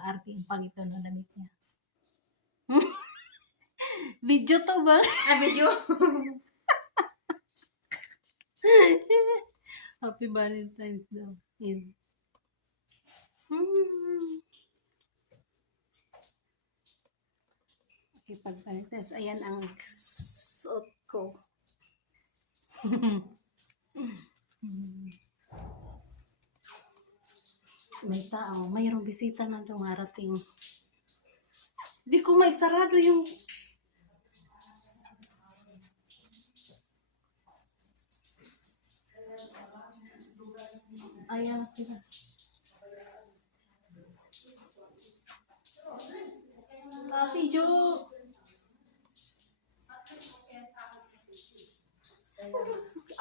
arte yung pangito ng damit niya. Video to ba? Video. Happy Valentine's daw. Yun. Okay, pag Valentine's, ayan ang suot ko. May tao, mayroong bisita na dumarating. Hindi ko may sarado yung... Ayan sila. Ate Jo!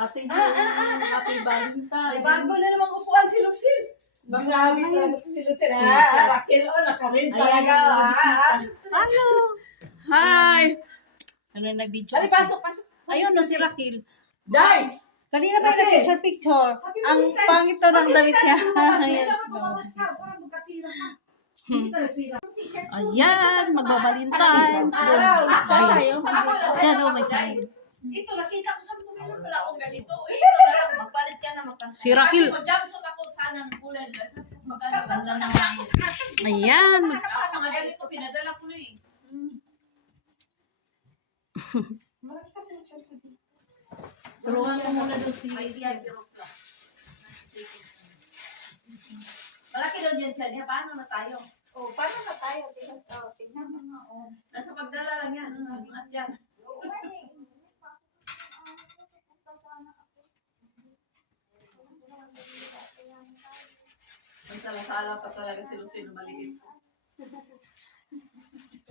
Ate Jo! Happy Valentine's! May bago na namang upuan si Lucille. Magamit na si Lucille. Rakil o, nakarin talaga. Hello! Hi! Ano nag-video? Ali, pasok. Ayun, no, si Rakil. Dai! Kanina pa Okay. nag-picture. Ang pangit to ng damit niya. Ayan. Ayan, magbabalintine. Diyan daw may sign. Ito, nakita ko sa mga meron pala akong ganito. Ito na lang, magpalit ka na magpalit. Si Rakil. Kasi mag-jumpsuit ako sana ng kulay. Maganda na Ayan. ako mga ganito, pinadala ko na eh. Marami kasi na chat ko dito. Turuan ko muna doon si... Malaki daw dyan siya. Niya, paano na tayo? Oh, paano na tayo? Tingnan mo nga. Oh. Nasa pagdala lang yan. At dyan. May sala-sala pa talaga si Lucino maliit.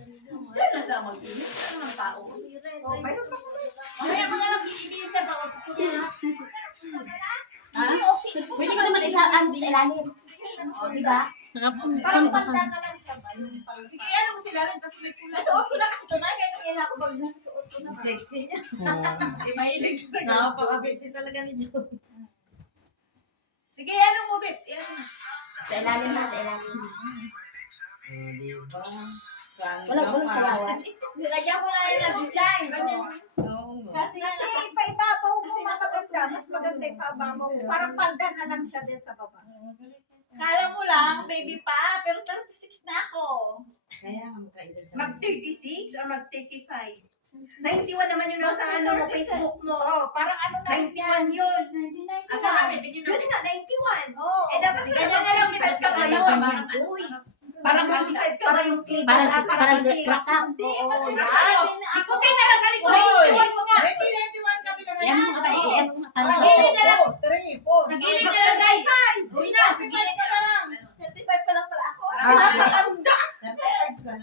Diyan na lang mag-inis. Ano ang tao? Oh, mayroon pa ko. Mamaya mga lang bibigyan siya. Baka pupunin. Ha? Pwede ko naman isa ang sa ilalim. O, Diba? parang panta na lang siya. Sige, ano mo sila rin, tapos may kulay. Nasuot ko na kasi ito na, kaya kailangan ko pag nasuot ko na. Sexy niya. Eh, mahilig ka na. Napaka-sexy talaga ni John. Sige, ano mo, Bet? Yan. Sa ilalim na, sa ilalim. Diba? Wala sa bawat. Nilagyan ko na yun ang design. Kasi nga nasa... Ipa-ibabaw mo maganda. Mas maganda ipa-ibabaw mo. Parang pandan na lang siya din sa baba. Kala mo lang, baby pa, pero 36 na ako. Kaya nga magkaedad. Mag-36 or mag-35? 91 naman yung nasa ano mo, Facebook mo. Oh, parang ano na. 91 yun. 1991. Asa namin? Tingin Yun namin. nga, 91. Oo. Eh, dapat Ganyan na lang, Bet. Basta ka ganyan. ngayon. Uy. Parang 25 ka ba yung clip? Parang kasi- crack up. Oo, Ikutin na lang sa likod. 21 kami na Yan mo sa iyan. Sa gilid na lang. 3, 4. Sa gilid na lang, guys. Uy na, sa gilid ka lang. 35 pa lang pala ako. Napakanda.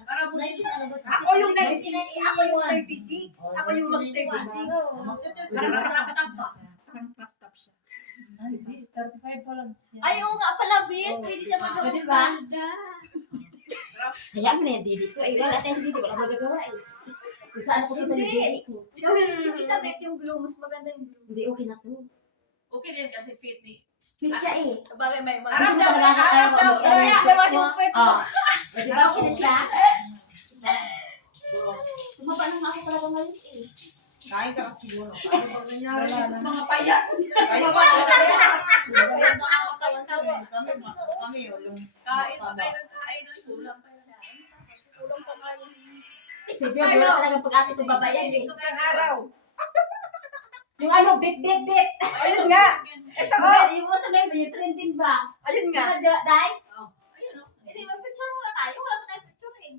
Para buti na lang. Ako yung 19, ako yung 36. Ako yung mag-36. Parang nakakatap ba? Ay, oo nga pala, Bit. Pwede siya mag-banda. Kaya mo na yung dili ko. Wala tayong dili. Wala magagawa eh. Kung saan ko kita yung dili ko. Yung isa, Bit, yung blue. Mas maganda yung blue. Hindi, okay na to. Okay din kasi fit ni. Fit siya eh. Bagay may mga... Arap daw, arap daw. Diba yung pwede mo? Diba okay na siya? Tumaba nang ako talaga ngayon eh. Kain ka siguro. Ano ba nangyari? Mga payat. Kaya ba? Kami, yung kain pa tayo ng kain. Kulang pa yun. Kulang pa kayo. Si Diyo, wala talagang pag-asa ko babayan eh. Isang araw. Yung ano, bit. Ayun nga. Ito oh. Pwede mo sabihin mo, yung trending ba? Ayun nga. Dahil? Ayun o. Hindi, mag-picture muna tayo. Wala pa tayong picture eh.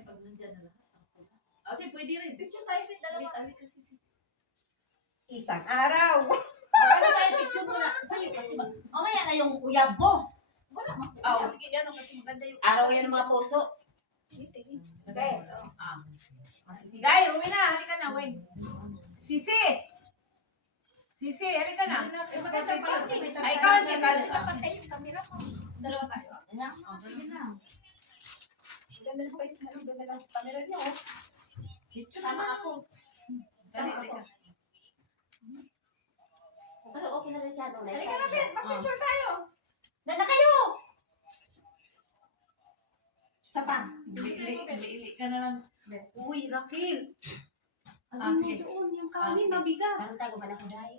Pag nandyan na lang. Kasi pwede rin. Picture tayo, Bit, dalawa. Isang araw. Ano tayo picture muna? Sige, kasi mamaya na yung uyab mo. Wala mo. Oo, sige, ano kasi maganda yung... Araw yan ng mga puso. Okay. Guy, uwi na. Halika na, Wayne. Sisi! Sisi, halika na. Ay, ikaw ang chikal. Dalawa tayo. Sige na. Ganda ng face na ganda ng camera niya oh. Picture naman ako. Dali, halika. Pero okay na rin siya doon. Halika na, Bit. Mag-picture tayo. Na kayo! Isa pa. Ili ka na lang. Uy, Raquel. Ah, Ano mo sige. doon? Yung kanin, sige. mabigat. Parang tago ba na ko dahil?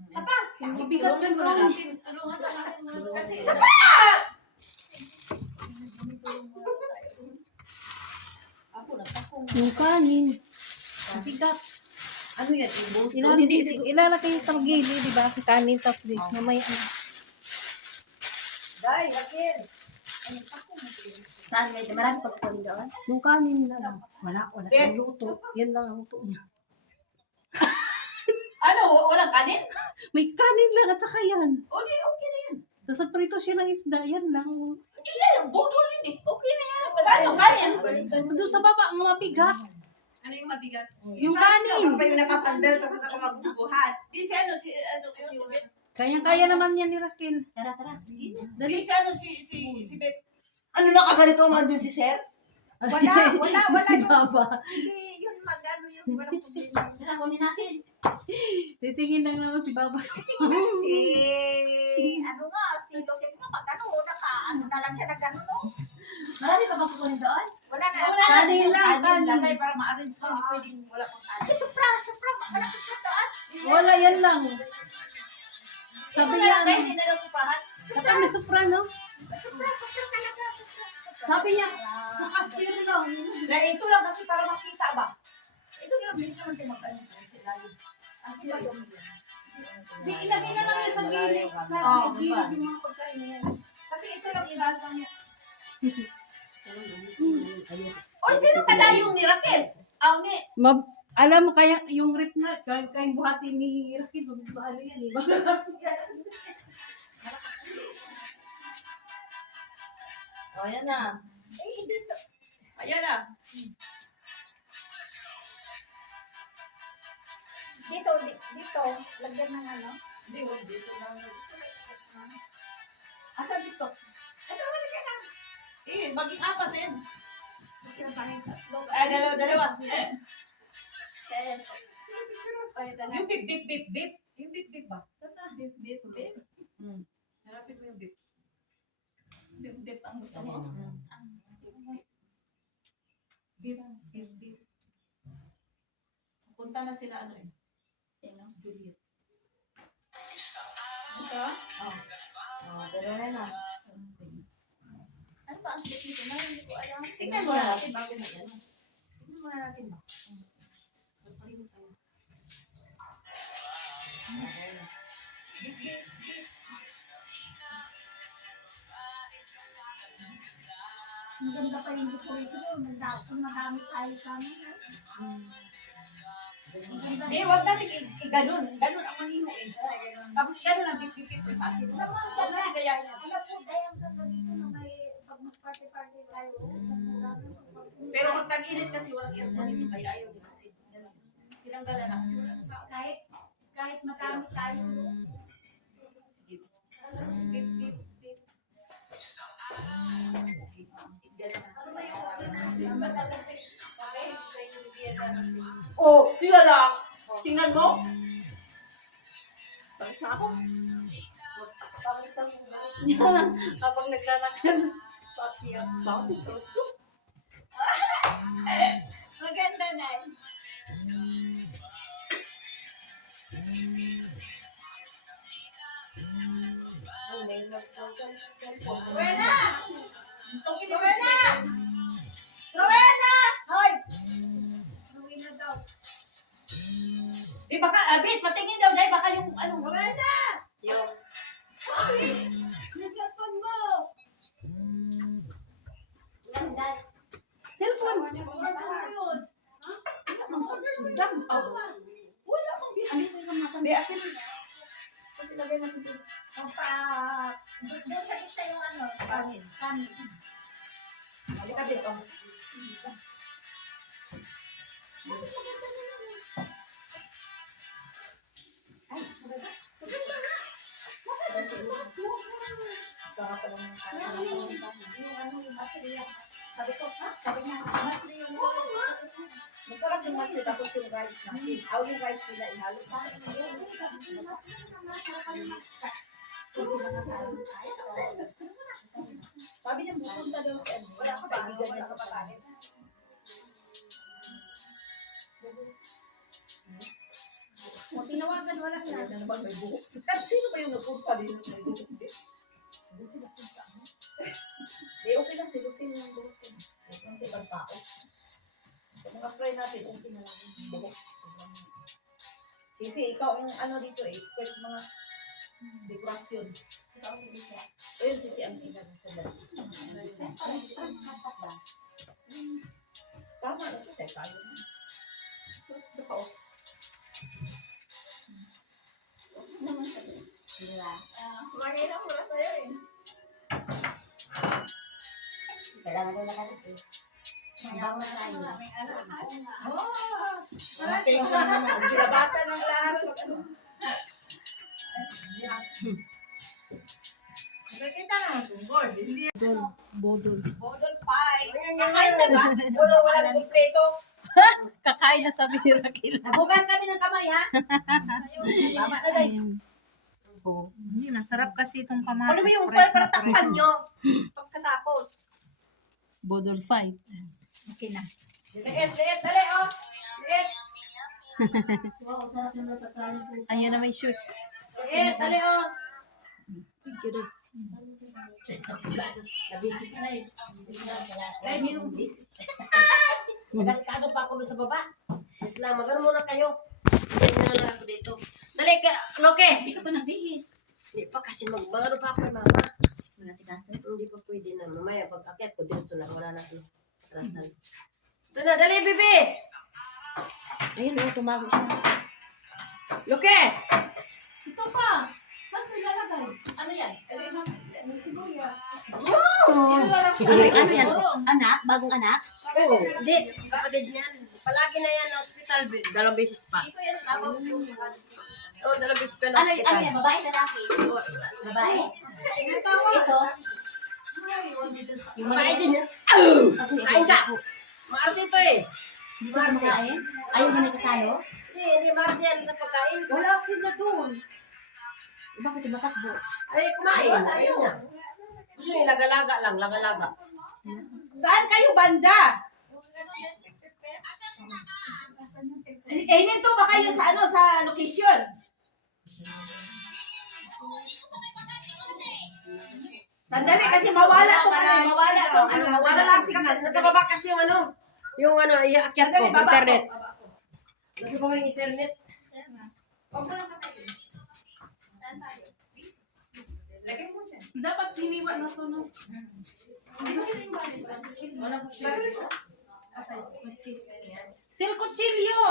Isa pa. Mabigat Tulungan yung mo na kanin. natin. Tulungan na natin. Kasi Ako nagtakong. Yung kanin. Mabigat. ano yan? Ibus. Ilalagay sa gilid, di ba? Kanin tapos di. Mamaya na. Dai, Raquel. Saan may marami pa ko doon? Yung kanin na lang. Wala Ben. siyang luto. Yan lang ang luto niya. Ano? Walang kanin? May kanin lang at saka yan. O di, okay na yan. Tapos prito siya ng isda. Yan lang. Yan, budol yun eh. Okay na yan. Saan yung kanin? Doon sa baba, mga bigat. Ano yung mabigat? Yung Ako kanin. pa yung nakasandal tapos ako magbubuhat. Di si ano, si Bet. Kaya naman yan ni Raquel. Tara, tara. Sige. Di Dali. si ano, si Bet. Ano nakaganito man dun si Sir? Wala si yung, Baba. hindi, yun magano yung walang problema. Tara, kunin natin. Titingin lang naman si Baba. Si, ano nga, si Joseph nga magano, ano na lang siya nagano, no? Marami pa ba kukunin doon? Wala na. Wala na Kanin yung lang, kanin lang. kanin. Dahil para ma-arrange mo, hindi pwedeng wala pang kanin. Ay, supra, malapit sa daan. Wala, yan lang. Sabi niya, Dahil hindi na daw suprahan. sabi may supra, no? Supra talaga. Sabi niya, sa castillo lang. Dahil ito lang kasi para makita ba? Ito lang, hindi naman siya mag-ano sa ilalim. Ang sila yung Di, ilagay na lang yan sa gilid. Sa Oo, gilid yung mga pagkain na yan. Kasi ito lang inagawa niya. Oy, sino kadayong ni Raquel? Ni. Alam mo, kaya yung rip na, kayang buhati ni Raquel, ano yan, eh. Malakas yan. O, yan na. Ayan na. Dito, lagyan ng ano. Hindi, wala dito lang. Asan dito? Ito, lagyan ng. Maging apat na yan. Tatlo. Dalawa. Yes. Yung bip, bip, bip, bip. Yung bip, bip ba? Saan na? Bip, bip, bip. Harapin mo yung bip. Bip, bip ang gusto mo. Bip, bip, bip. Punta na sila ano eh. Sino? Juliet. Ito? Dalawa na. Ano ba ang split nito? Hindi ko alam. Tingnan mo na natin bago na yan. Tingnan mo na natin ba? Ang ganda pa yung decoration. Madami tayo sa amin. Hindi, huwag natin i-ganon. Ganon ang maniho eh. Tapos ganon ang bip, bip, bip sa akin. Huwag natin gayahin. Alam ko, dahil ang ganda dito na may pag mag-party-party tayo. Pero pag tag-init kasi walang aircon dito, kaya ayaw din kasi. Tinanggalan na kasi walang tao. Kahit madami tayo. Sige. Bip, bip, bip. Oh, sila lang. Tingnan mo. Balik na ako. Habang naglalakad. Bakit ito? Maganda na. Rowena! Okay, Rowena! Rowena! Hoy! Rowena daw. Eh, baka, Abit, patingin daw, dahil baka yung, ano, Rowena! Yung. Yung cellphone mo! Ganda. cellphone. Yun. Sundang. Wala mong ginamit mo yung masan. Be, akin. Kasi lagay natin dito. Doon sa kita yung ano. Kanin. Kanin. Halika, Abit, oh. Sarap pa lang yung Sabi ko, ha? Sabi niya, masri yung masarap yung masli tapos yung rice natin. How yung rice nila ihalo pa. Sabi niya, pupunta daw si ano. Wala pa kaibigan niya sa patalim. Kung tinawagan, wala na. Kaya na naman may buhok. Sino ba yung nagpunta din ng may buhok? Buti napunta mo. Okay lang, si Lucille yung buhok ko. Huwag lang sa ibang tao. Sa mga try natin, okay na lang yung buhok. Sisi, ikaw ang ano dito, expert sa mga dekorasyon. Ayun, Sisi, ang ina sa dati. Tama na ito, tayo. Ito pa, Mahirap mo na sa'yo eh. Kailangan ko nakalit eh. Hanggang na tayo. Silabasan ng lahat. Nakikita naman kung board. Hindi Bodol. Bodol pie. kakain na ba? Wala nang kompleto. Kakain na sabi ni Raquel. Nabugas kami ng kamay, ha? Tama na, guys. Ayun. Oh. Hindi, masarap kasi itong kamatis. Ano ba yung fresh para na takpan fresh. nyo? Pagkatapos. Bodol fight. Okay na. Liit, dali, oh. Liit, Ayun na may shoot. liit, dali, oh. Thank you, Dad. Dahil minum. Nagkasikado pa ako doon sa baba. Wait lang, magano muna kayo. Hindi na lang ako dito. Dali ka, Loke! Hindi ka pa nagbihis. Hindi pa kasi magmagano pa ako kay mama. Wala si Kaso. Hindi pa pwede na. Mamaya pag akyat ko dito na wala na ako. Tarasan. Ito na, dali, bibi! Ayun, tumago siya. Loke! Ito pa! Saan ko ilalagay? Ano yan? Sibuyas. Ano yan? Anak? Bagong anak? Oo, hindi. Kapatid niyan. Palagi na yan na hospital. Dalawang beses pa. Ito yan, tapos yung Oo, dalawang beses pa na Ano hospital. yan? Babae, lalaki? Babae? Ito? Yung Kain din yan. Kain Kain ka! Maarte ito eh. Hindi siya kumakain? Ayaw mo na kasalo? Hindi maarte yan sa pagkain. wala sila doon. Bakit tumatakbo? Ay, kumain. Ayun na. Gusto niyo laga-laga lang, laga-laga. Saan kayo banda? Nito ba kayo sa ano sa location? Sandali kasi mawala to pala, mawala to. Ano, mawala lang si Kasi nasa baba kasi yung iaakyat ko, Sandali, baba internet. ko, baba ko. Nasa baba yung internet. Huwag mo lang katayin. Lagay mo siya. Dapat hiniwa na to, no? Wala po siya. Sil kutsilyo!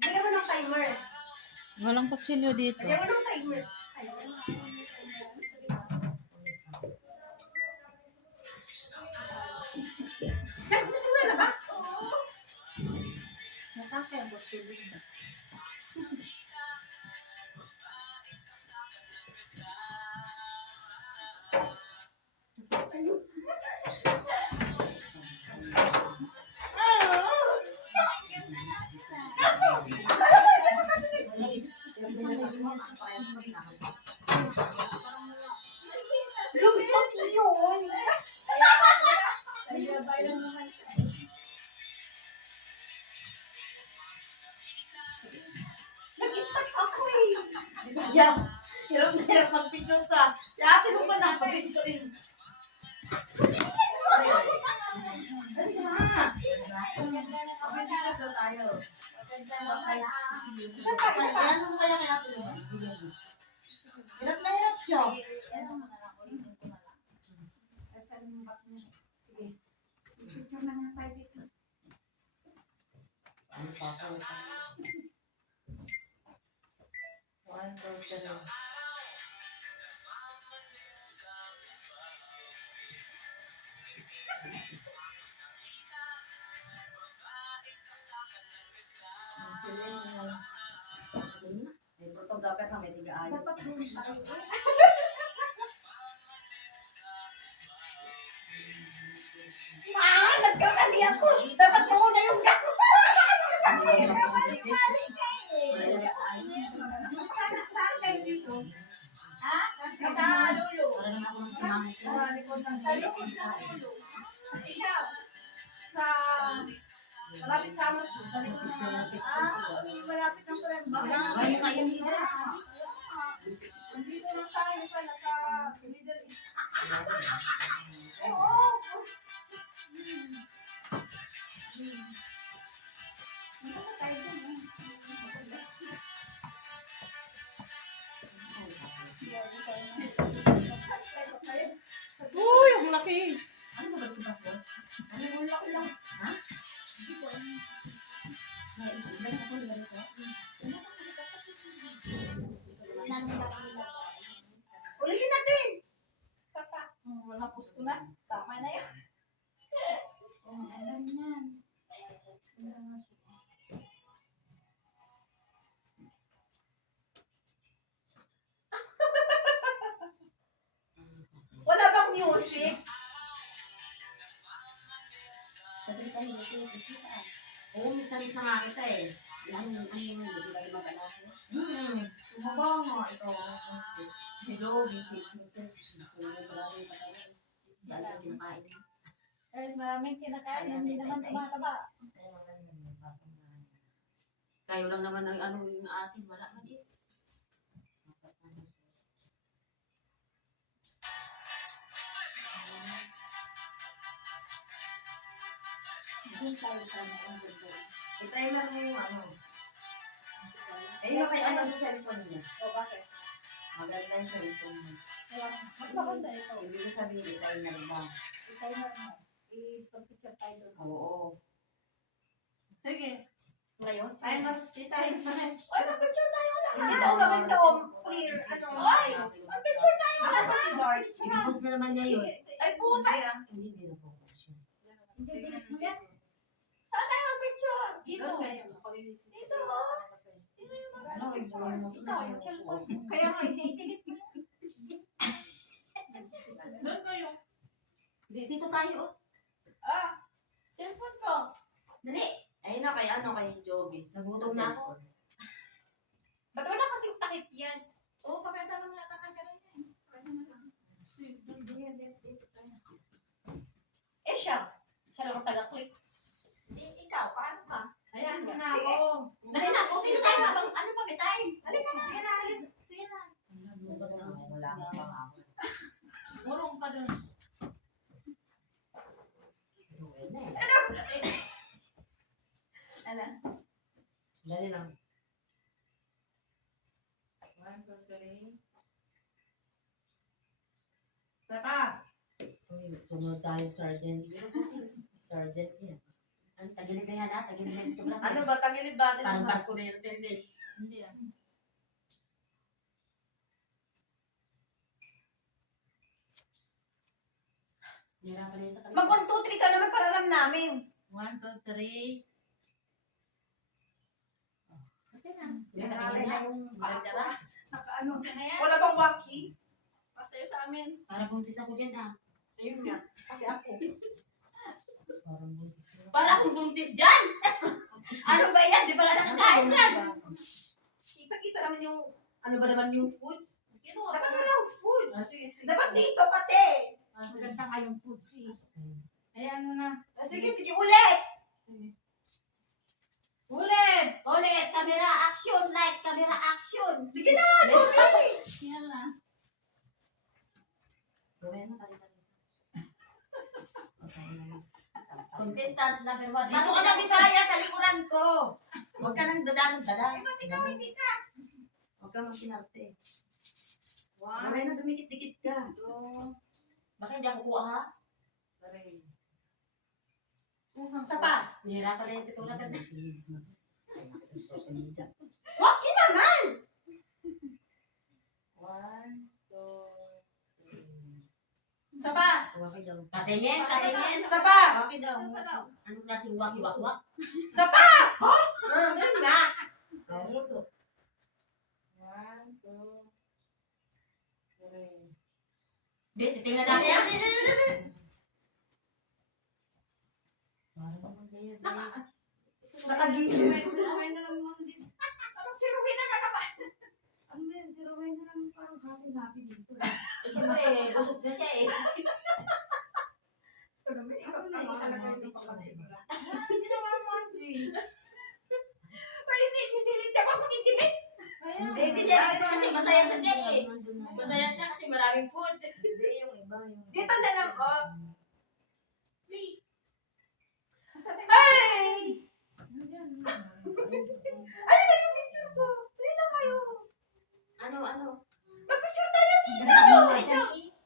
Lagyan mo ng timer. Walang kutsilyo dito. Lagyan mo ng timer. Gusto mo na ba? Lumusot yun. Nag-stop ako eh. Yeah. Hirap na hirap mag-picture ka. Si ate mo pa nakapag-picture rin. Saan ka? Ano mo kaya kaya ito? Hirap na hirap siya. Pag dapat na may tiga-ayos. Nagkamali ako. Dapat mauna yung Saan kayo dito? Ha? Sa lulo. Ikaw. Sa... Malapit sa amas mo. Sa likod ng Malapit ang pala. Ay, kayo nila. Nandito lang tayo pala sa Middle East. Oo. Uy, ang laki. Ano ba ito passport? Ano yung laki lang? Ha? Ulitin natin. Saka. Napos ko na. Tama na yun. Alam na. Wala bang music? Oo, miss na nga kita eh. Ano yung hindi ba rin madalas? Sumaba nga ito. Si Joe, si Puno, pala rin patayin. Dahil ang kinakain. Eh, maraming kinakain. Hindi naman tumataba. Kayo lang naman ang ano yung atin, wala na din. Doon tayo sa mga gundo. I-timer mo yung ano. Eh, yung kay ano sa cellphone niya. O, bakit? Maganda yung cellphone niya. Magpaganda ito. Hindi ko sabihin, i-timer ba? I-timer mo. I-picture tayo doon. Oo. Sige. Ngayon? Tayo na. Tayo na. Ay, mag-picture tayo lahat. Hindi daw maganda o clear. Ano? Ay, mag-picture tayo Ako lahat. kasi dark. Ibupost na naman niya yun. Ay, puta. Hindi, hindi na focus yun. Hindi, delete mo yan. Saan tayo mag-picture? Dito. Dito, oh. Sino yung mga Ano, i-buloy mo ito na Ikaw, kayo. yung cellphone. Kaya nga, i-delete mo. Doon kayo. Dito tayo. Ah, cellphone ko. Dali. Ayun na, kay ano, kay Joby. Nagutom na ako. Ba't wala kasing takip yan? Oo, pagkanta lang yata ka rin yan. Eh siya. Siya lang ang taga-click. Ikaw, paano ka? Ayan, Sige ka. na ako. Dali na, kung sino tayo habang ano pa may time? Dali ka na. Sige na, sige na. Wala akong pangako. Murong ka doon. Ala. Dali lang. 1, 2, 3. Saka. Uy, sumunod tayo, Sergeant. Sergeant yan. Ang tagilid na yan, ha? Tagilid na ito lang. Ano ba? Tangilid ba? Parang barko na yun, tende. Hindi yan. Hirapan na yun sa Mag 1, 2, 3 ka naman para alam namin. 1, 2, 3. Okay na. Tagilid na yung ganda ba? Nakaano? Okay na yan. Wala bang waki? Pasayo sa amin. Para buntis ako dyan, ha? Ayun nga. Pati ako. Parang buntis. Para akong buntis dyan! Ano ba yan? Di ba ka nakakain yan? Kita-kita naman yung, ano ba naman yung foods? Kinuha Dapat ko. walang foods. Sige, sige. Dapat dito kate. Maganda nga yung food sis. Ayan mo na. Sige, sige, ulit. Ulit! Ulit, camera action, like camera action. Sige na, Yan na. Gawin mo, tali-tali. Okay na. Contestant number 1. Dito ka na, Bisaya, sa likuran ko. Huwag ka nang dadan-dadan. Ba't ikaw hindi ka? Huwag ka magsinarte. 1, Mamaya na dumikit-dikit ka. 2, Baka hindi ako kuha, ha? 3. Isa pa. Nihirapan na yung pitula ka na. Waki naman. 1, 2, 3. Isa pa. Waki daw. Katingin, katingin. Isa pa. Waki daw. Anong klaseng waki-wak-wak? Isa pa. Ganun na. Ang nguso. 1, 2, 3. Di, titingnan natin. Parang naman ganyan. Nakagilid. Siruhin na lang mo dito. Anong siruhin na nakapan? Ano yan? Siruhin na lang parang happy-happy dito. Eh, siyempre, busog na siya eh. Ay, talaga hindi pa kasi. Ginawa mo, Angie. Hindi ako mag-intimate. Ayan. Hindi niya kasi masaya sa Jack eh. Masaya siya kasi maraming food. Dito na lang, oh. Hey! Ayun na yung picture ko. Ayun na kayo. Ano? Mag-picture tayo dito. Ito.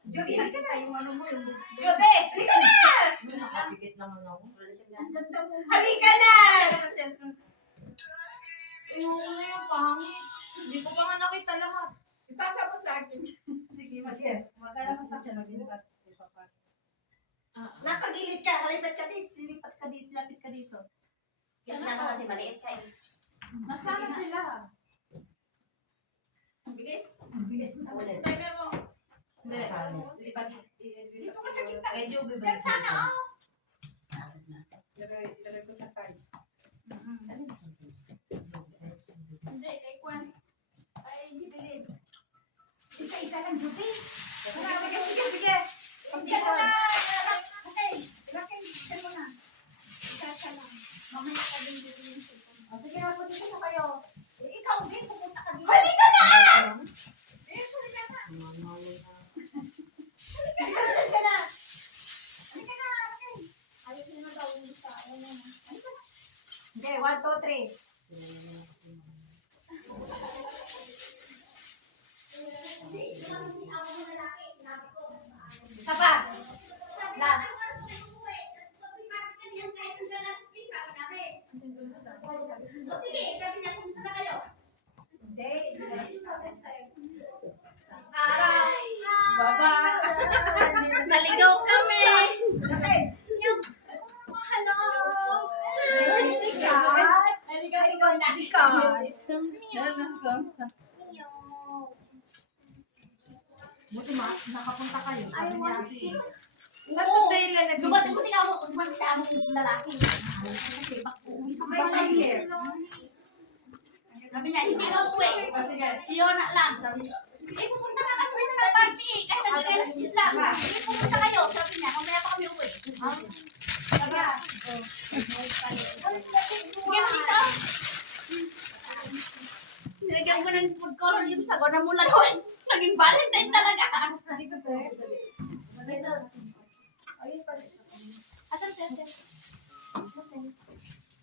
Joby, halika na. Yung ano mo, yung books mo. Jobe! Halika na. Nakapikit naman ako. Ang ganda mo. Halika na. Ayoko na yung pangit. Hindi ko pa nga nakita lahat. Ipasa mo sa akin. Sige, Magkala ka sa akin. Napagilid ka. Kalipat ka dito. Lilipat ka dito. Lapit ka dito. Yung pinaka kasi maliit ka eh. nasaan sila? Ang bilis. Ang bilis mo. Tapos yung timer mo. Hindi. Dito ka sa kita. Kay Joby ba? Diyan sana, oh. Ilagay ko sa card. Hindi, kay Kwan. Ay, hindi bilhin. Isa-isa lang, Joby. Sige. Hindi ko na. Okay. Ilakay. Diyan mo na. Isa-isa lang. Mamaya ka din dito yung cellphone. O, sige, ako dito na kayo. Ikaw din, pupunta ka dito. Halika na! Halika na! Halika na! Halika na! Ayun na daw yung isa. Ayun na. Halika na. Okay, 1, 2, 3. Tapa! Last. Hindi. Baba! Naligaw kami. Okay. Hello. Ikaw na. Buti nakapunta kayo. I want niya, to. Ba't mo tayo lang Dumating ko sila ako, dumating sa among lalaki. Kasi bak uuwi sa May time here. Sabi niya, hindi ka uwi. Si Yona lang. Sabi niya, eh, pupunta ka kami sa party. Kahit nagagay na si Isla. Eh, pupunta kayo. Sabi niya, mamaya pa kami uwi. Sabi niya, sige, makita. Nilagyan ko ng food color yung sago na mula doon. Naging Valentine talaga. Asan siya?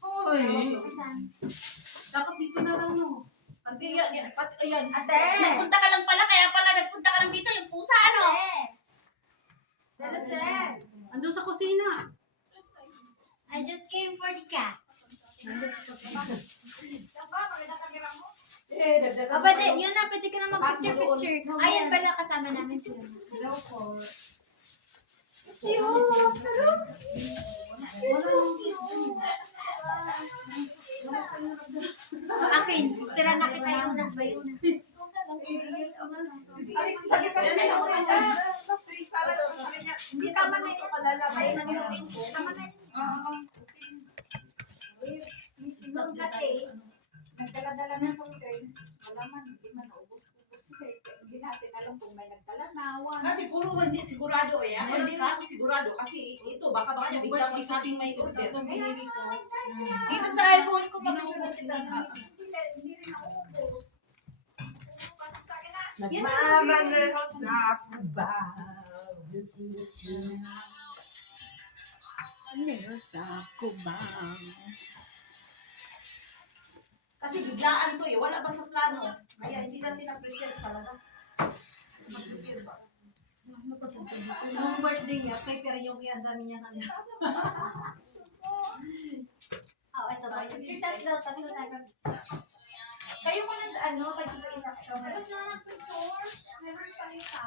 Hoy. Dapat dito na lang, no? Ayan. Ate! Nagpunta ka lang pala, kaya pala nagpunta ka lang dito, yung pusa, ano? Andun sa kusina. I just came for the cat. Pwede, yun na, pwede ka na mag-picture-picture. Ayan pala, kasama namin sila. Akin, picture na kita yun na. Hindi tama na ito kalalabay na yun. Tama na yun. Nung kasi, nagdala-dala ng soft drinks, wala man, hindi man naubos. Hindi natin alam kung may nagdala na, Kasi puro hindi sigurado eh. Ako hindi na ako sigurado kasi ito baka niya biglang may sabing may order. Itong binili ko. Dito sa iPhone ko hindi rin ako ubos. Nagmamaneho sa Cubao. Ano sa kubang? kasi biglaan to eh. Wala ba sa plano? Kaya hindi natin na-prepare talaga. Mag-prepare ba? Nung birthday niya, prepare yung ang dami niya kami. Oh, ito ba? Yung tatlo tayo. Kayo mo na ano, kahit isa-isa. Meron pa isa.